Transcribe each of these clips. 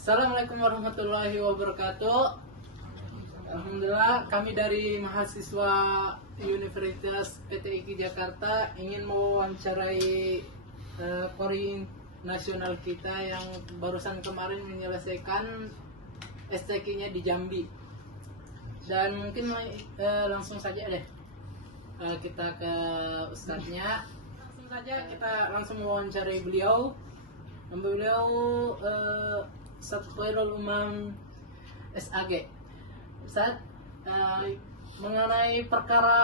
Assalamualaikum warahmatullahi wabarakatuh. Alhamdulillah, kami dari mahasiswa Universitas PTIK Jakarta ingin mewawancarai kori nasional kita yang barusan kemarin menyelesaikan STQ-nya di Jambi. Dan mungkin langsung saja deh kita ke ustadznya. Langsung saja kita langsung mewawancarai beliau. Beliau Ustadz Khairul Umam SAG. Ustadz, mengenai perkara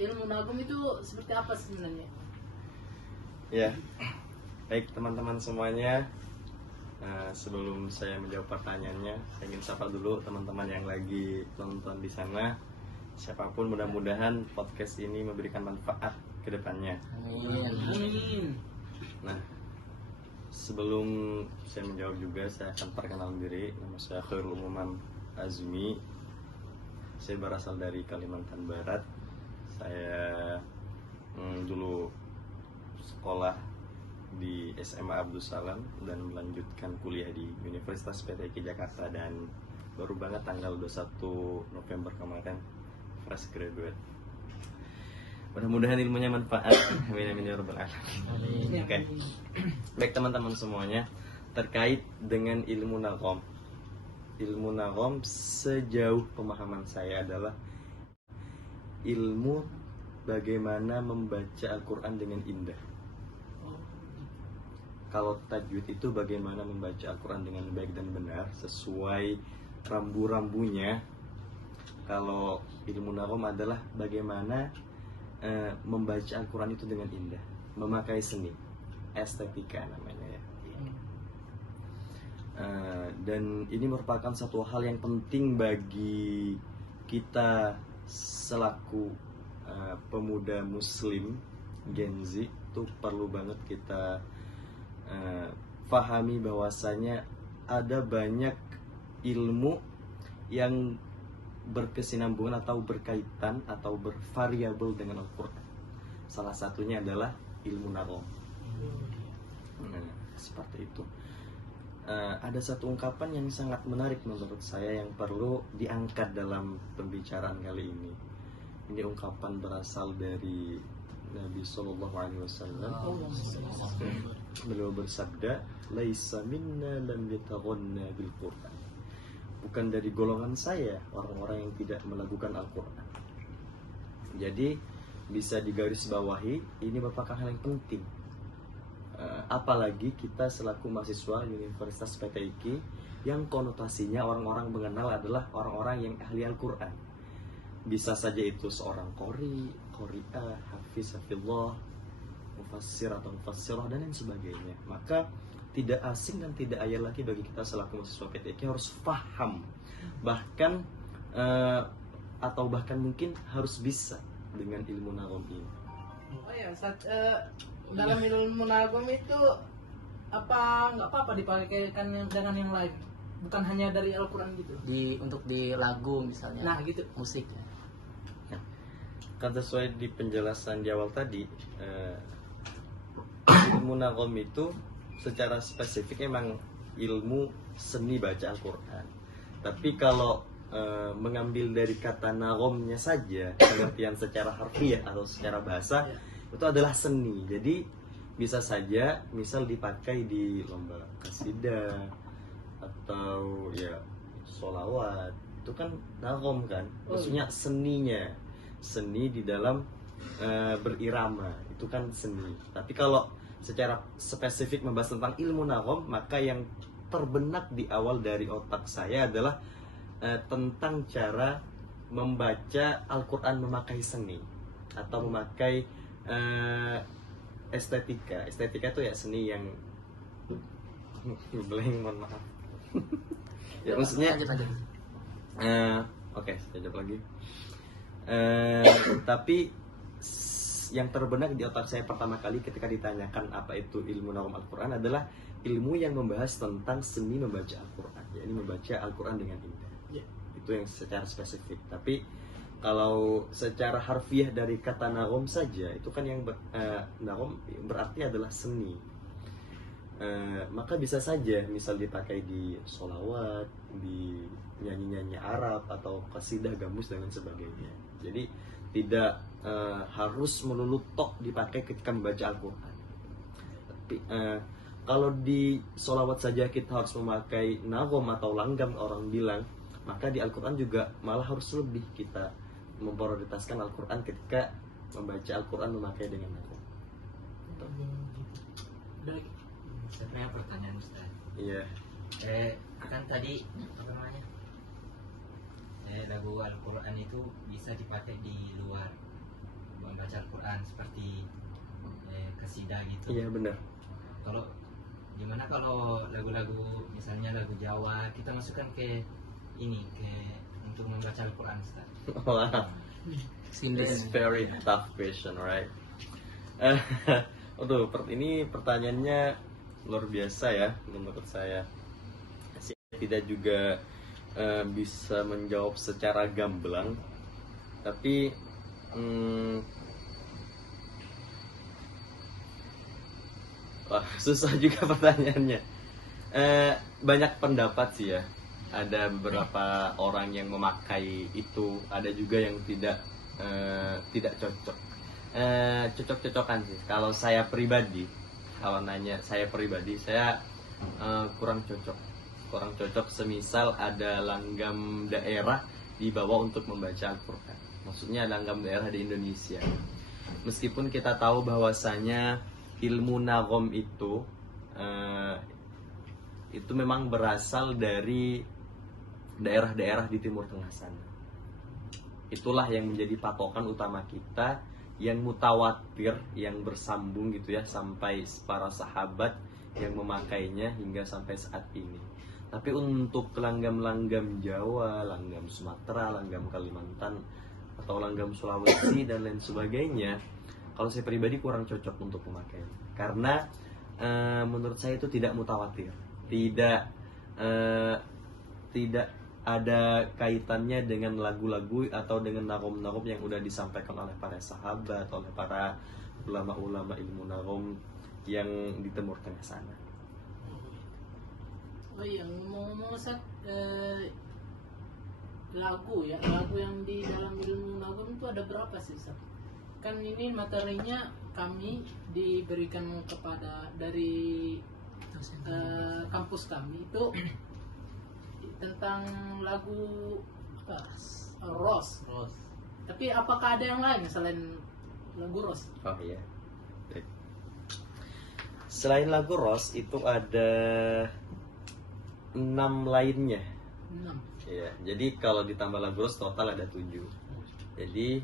ilmu nagum itu seperti apa sebenarnya? Ya, baik teman-teman semuanya. Sebelum saya menjawab pertanyaannya, saya ingin sapa dulu teman-teman yang lagi nonton di sana. Siapapun, mudah-mudahan podcast ini memberikan manfaat ke depannya. Amin. Nah, sebelum saya menjawab juga, saya akan perkenalkan diri. Nama saya Khairul Umam Azmi. Saya berasal dari Kalimantan Barat. Saya dulu sekolah di SMA Abdul Salam dan melanjutkan kuliah di Universitas PTIK Jakarta, dan baru banget tanggal 21 November kemarin fresh graduate. Mudah-mudahan ilmunya manfaat. Amin amin ya rabbal alamin. Oke. Baik teman-teman semuanya, terkait dengan ilmu nagom. Ilmu nagom sejauh pemahaman saya adalah ilmu bagaimana membaca Al-Quran dengan indah. Kalau tajwid itu bagaimana membaca Al-Quran dengan baik dan benar sesuai rambu-rambunya. Kalau ilmu nagom adalah bagaimana membaca Al-Quran itu dengan indah, memakai seni, estetika namanya ya. Dan ini merupakan satu hal yang penting bagi kita selaku pemuda muslim Gen Z. Itu perlu banget kita pahami bahwasanya ada banyak ilmu yang berkesinambungan atau berkaitan atau bervariabel dengan Al-Quran. Salah satunya adalah ilmu nagom. Seperti itu. Ada satu ungkapan yang sangat menarik menurut saya yang perlu diangkat dalam pembicaraan kali ini. Ini ungkapan berasal dari Nabi Sallallahu Alaihi Wasallam. Beliau bersabda, "Laisa minna lam yataghanna bil Quran." Bukan dari golongan saya orang-orang yang tidak melakukan Al-Quran. Jadi bisa digarisbawahi, ini merupakan hal yang penting. Apalagi kita selaku mahasiswa Universitas PTIK yang konotasinya orang-orang mengenal adalah orang-orang yang ahli Al-Quran. Bisa saja itu seorang qari'ah, hafiz, hafizullah, mufassir atau mufassirah dan lain sebagainya. Maka tidak asing dan tidak ayal lagi bagi kita selaku mahasiswa PTIK harus paham, bahkan atau bahkan mungkin harus bisa dengan ilmu nagom ini. Oh ya, dalam ilmu nagom itu nggak apa-apa dipakaikan dengan yang lain, bukan hanya dari Al-Quran gitu. Untuk di lagu misalnya. Nah gitu. Musik. Kan sesuai di penjelasan di awal tadi, ilmu nagom itu secara spesifik emang ilmu seni baca Al-Quran. Tapi kalau mengambil dari kata nagomnya saja, pengertian secara harfiah atau secara bahasa, itu adalah seni. Jadi bisa saja misal dipakai di lomba kasidah atau ya sholawat, itu kan nagom kan, maksudnya seninya, seni di dalam berirama, itu kan seni. Tapi kalau secara spesifik membahas tentang ilmu nagom, maka yang terbenak di awal dari otak saya adalah tentang cara membaca Al-Quran memakai seni atau memakai estetika. Estetika itu ya seni yang blank, mohon maaf. Ya maksudnya oke, saya jawab lagi. Tapi yang terbenak di otak saya pertama kali ketika ditanyakan apa itu ilmu nagom Al-Quran adalah ilmu yang membahas tentang seni membaca Al-Quran, yakni membaca Al-Quran dengan indah. Itu yang secara spesifik. Tapi kalau secara harfiah dari kata nagom saja, itu kan yang nagom berarti adalah seni. maka bisa saja misal dipakai di sholawat, di nyanyi-nyanyi Arab atau qasidah gambus dan lain sebagainya. Jadi tidak harus melulu tok dipakai ketika membaca Al-Quran. Tapi kalau di sholawat saja kita harus memakai nagom atau langgam orang bilang, maka di Al-Quran juga malah harus lebih kita memprioritaskan Al-Quran ketika membaca Al-Quran memakai dengan nagom. Sebenarnya pertanyaan Ustaz. Iya. Kan tadi apa namanya? Lagu Al-Quran itu bisa dipakai di luar membaca Al-Quran seperti qasidah gitu. Iya benar. Kalau gimana kalau lagu-lagu misalnya lagu Jawa kita masukkan ke ini untuk membaca Al-Quran Ustaz? Wow. Sindes. This is very tough question, right? Ini pertanyaannya luar biasa ya menurut saya. Saya tidak juga bisa menjawab secara gamblang, tapi wah, susah juga pertanyaannya. Banyak pendapat sih ya. Ada beberapa orang yang memakai itu, ada juga yang tidak cocok. Cocok-cocokan sih. Kalau saya pribadi, kalau nanya saya pribadi, saya kurang cocok. Semisal ada langgam daerah dibawa untuk membaca Al-Quran. Maksudnya langgam daerah di Indonesia. Meskipun kita tahu bahwasanya ilmu nagom itu memang berasal dari daerah-daerah di Timur Tengah sana. Itulah yang menjadi patokan utama kita, yang mutawatir, yang bersambung gitu ya, sampai para sahabat yang memakainya hingga sampai saat ini. Tapi untuk langgam-langgam Jawa, langgam Sumatera, langgam Kalimantan, atau langgam Sulawesi dan lain sebagainya, kalau saya pribadi kurang cocok untuk memakai. Karena menurut saya itu tidak mutawatir, tidak ada kaitannya dengan lagu-lagu atau dengan nagom-nagom yang udah disampaikan oleh para sahabat, oleh para ulama-ulama ilmu nagom yang di Timur Tengah sana. Oh iya, ngomong-ngomong Ustaz, lagu yang di dalam ilmu nagom itu ada berapa sih Ustaz? Kan ini materinya kami diberikan kepada dari kampus kami itu tentang lagu apa? Ros. Tapi apakah ada yang lain selain lagu Ros? Oh iya. Baik. Selain lagu Ros itu ada 6 lainnya. 6. Iya. Jadi kalau ditambah lagu Ros total ada 7. Jadi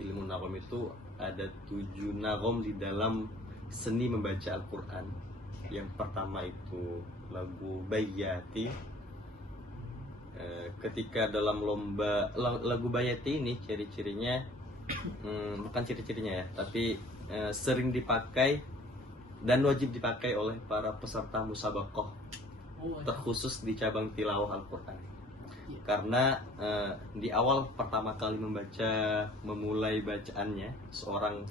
ilmu nagom itu ada 7 nagom di dalam seni membaca Al-Quran. Yang pertama itu lagu Bayati. Ketika dalam lomba lagu Bayati ini ciri-cirinya bukan ciri-cirinya ya, tapi sering dipakai dan wajib dipakai oleh para peserta musabaqah terkhusus di cabang tilawah Al-Quran. Karena di awal pertama kali memulai bacaannya, seorang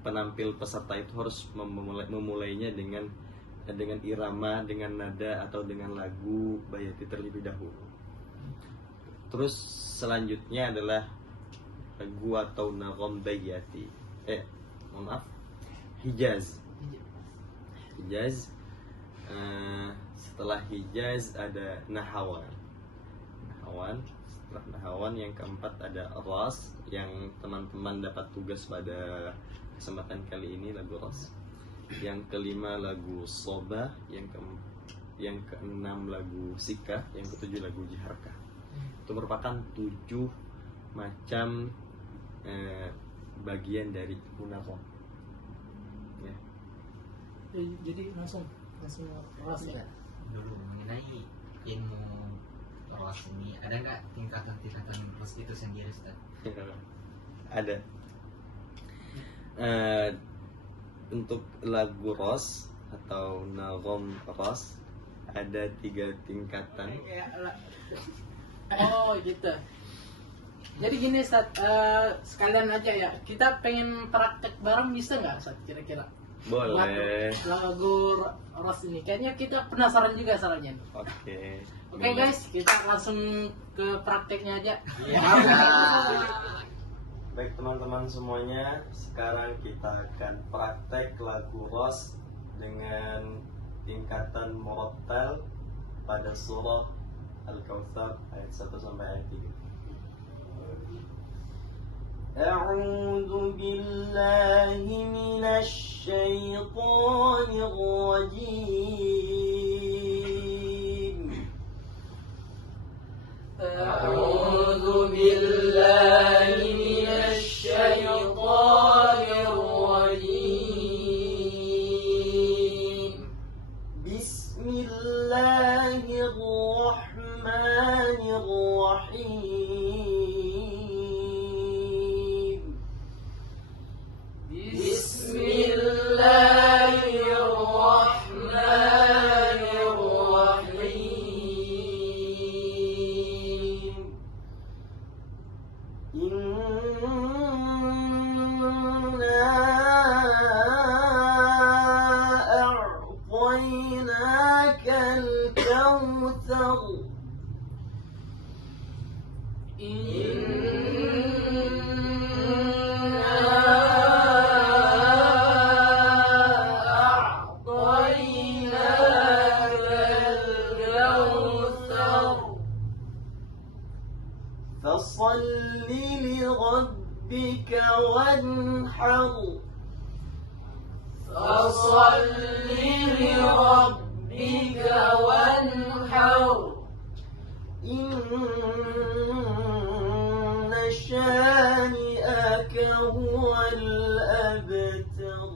penampil peserta itu harus memulainya dengan irama, dengan nada atau dengan lagu Bayati terlebih dahulu. Terus selanjutnya adalah lagu atau nagom Bayati. Hijaz. Setelah Hijaz ada Nahawan. Setelah Nahawan yang keempat ada Ras, yang teman-teman dapat tugas pada kesempatan kali ini, lagu Ras. Yang kelima lagu Soba, yang keenam lagu Sika, yang ketujuh lagu Jiharka. Itu merupakan 7 macam bagian dari munagom. Ya. Jadi langsung Ros ya. Dulu mengenai ilmu Ros ini, ada nggak tingkatan Ros itu sendiri Ustaz? Ada. Untuk lagu Ros atau nagom Ros ada 3 tingkatan. Oh gitu. Jadi gini Ustaz, sekalian aja ya, kita pengen praktek bareng bisa nggak Ustaz kira-kira? Boleh. buat lagu Ros ini. Kayaknya kita penasaran juga soalnya. Oke. Oke guys, kita langsung ke prakteknya aja. Baik teman-teman semuanya, sekarang kita akan praktek lagu Ros dengan tingkatan murattal pada surah Al-Kautsar ayat 1 sampai ayat 3. A'udzu billahi minasy syaithanir rajim. A'udzu billahi minasy syaithanir rajim. Bismillahirrahmanirrahim. Bismillahirrahmanirrahim. أعطيناك الكوثر. فصل لربك وانحر. فصل لربك وانحر. إن شانئك هو الأبتر.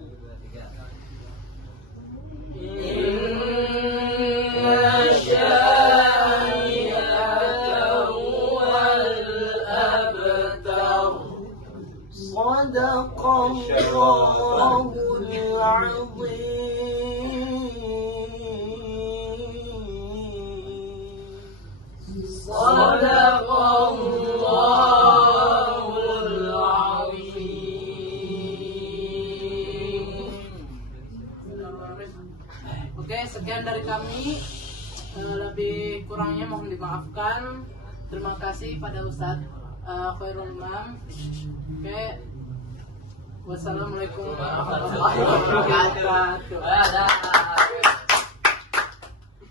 إن شانئك هو الأبتر. صدق الله العظيم. صدق الله العظيم. Oke, sekian dari kami. Lebih kurangnya mohon dimaafkan. Terima kasih pada Ustadz Khairul Umam. Oke, wassalamualaikum warahmatullahi wabarakatuh.